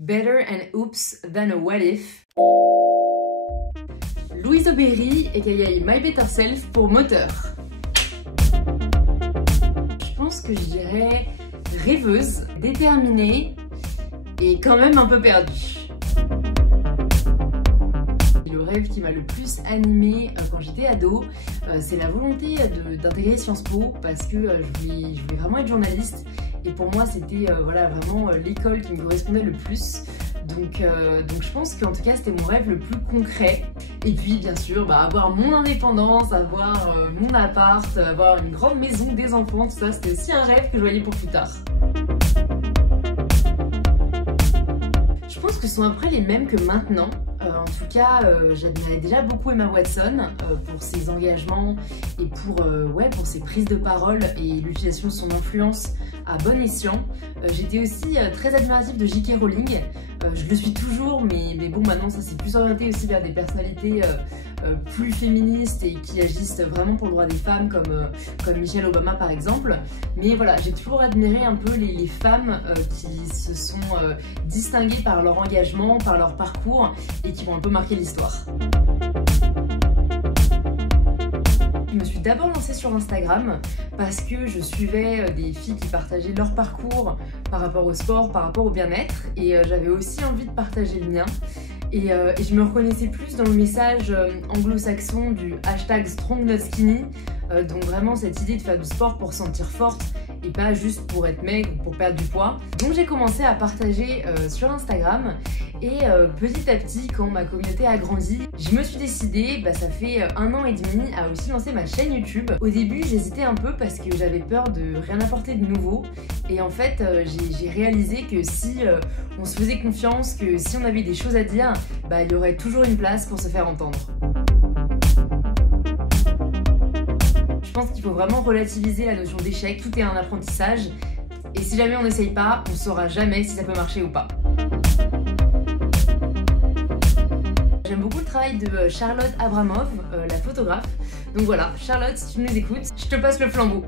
Better an oops than a what if. Louise Aubéry, aka My Better Self pour moteur. Je pense que je dirais rêveuse, déterminée et quand même un peu perdue. Le rêve qui m'a le plus animée quand j'étais ado, c'est la volonté d'intégrer Sciences Po parce que je voulais vraiment être journaliste et pour moi c'était voilà, vraiment l'école qui me correspondait le plus. Donc je pense qu'en tout cas c'était mon rêve le plus concret. Et puis bien sûr avoir mon indépendance, avoir mon appart, avoir une grande maison, des enfants, tout ça c'était aussi un rêve que je voyais pour plus tard. Je pense que ce sont après les mêmes que maintenant. En tout cas, j'admirais déjà beaucoup Emma Watson pour ses engagements et pour ses prises de parole et l'utilisation de son influence à bon escient. J'étais aussi très admirative de J.K. Rowling. Je le suis toujours, mais bon, maintenant ça s'est plus orienté aussi vers des personnalités plus féministes et qui agissent vraiment pour le droit des femmes, comme Michelle Obama par exemple. Mais voilà, j'ai toujours admiré un peu les femmes qui se sont distinguées par leur engagement, par leur parcours et qui vont un peu marquer l'histoire. Je me suis d'abord lancée sur Instagram parce que je suivais des filles qui partageaient leur parcours par rapport au sport, par rapport au bien-être et j'avais aussi envie de partager le mien. Et je me reconnaissais plus dans le message anglo-saxon du hashtag Strong Not Skinny, donc vraiment cette idée de faire du sport pour se sentir forte et pas juste pour être maigre ou pour perdre du poids. Donc j'ai commencé à partager sur Instagram et petit à petit quand ma communauté a grandi, je me suis décidée, ça fait 1 an et demi, à aussi lancer ma chaîne YouTube. Au début j'hésitais un peu parce que j'avais peur de rien apporter de nouveau et en fait j'ai réalisé que si on se faisait confiance, que si on avait des choses à dire, il y aurait toujours une place pour se faire entendre. Je pense qu'il faut vraiment relativiser la notion d'échec, tout est un apprentissage et si jamais on n'essaye pas, on ne saura jamais si ça peut marcher ou pas. J'aime beaucoup le travail de Charlotte Abramov, la photographe. Donc voilà, Charlotte, si tu nous écoutes, je te passe le flambeau.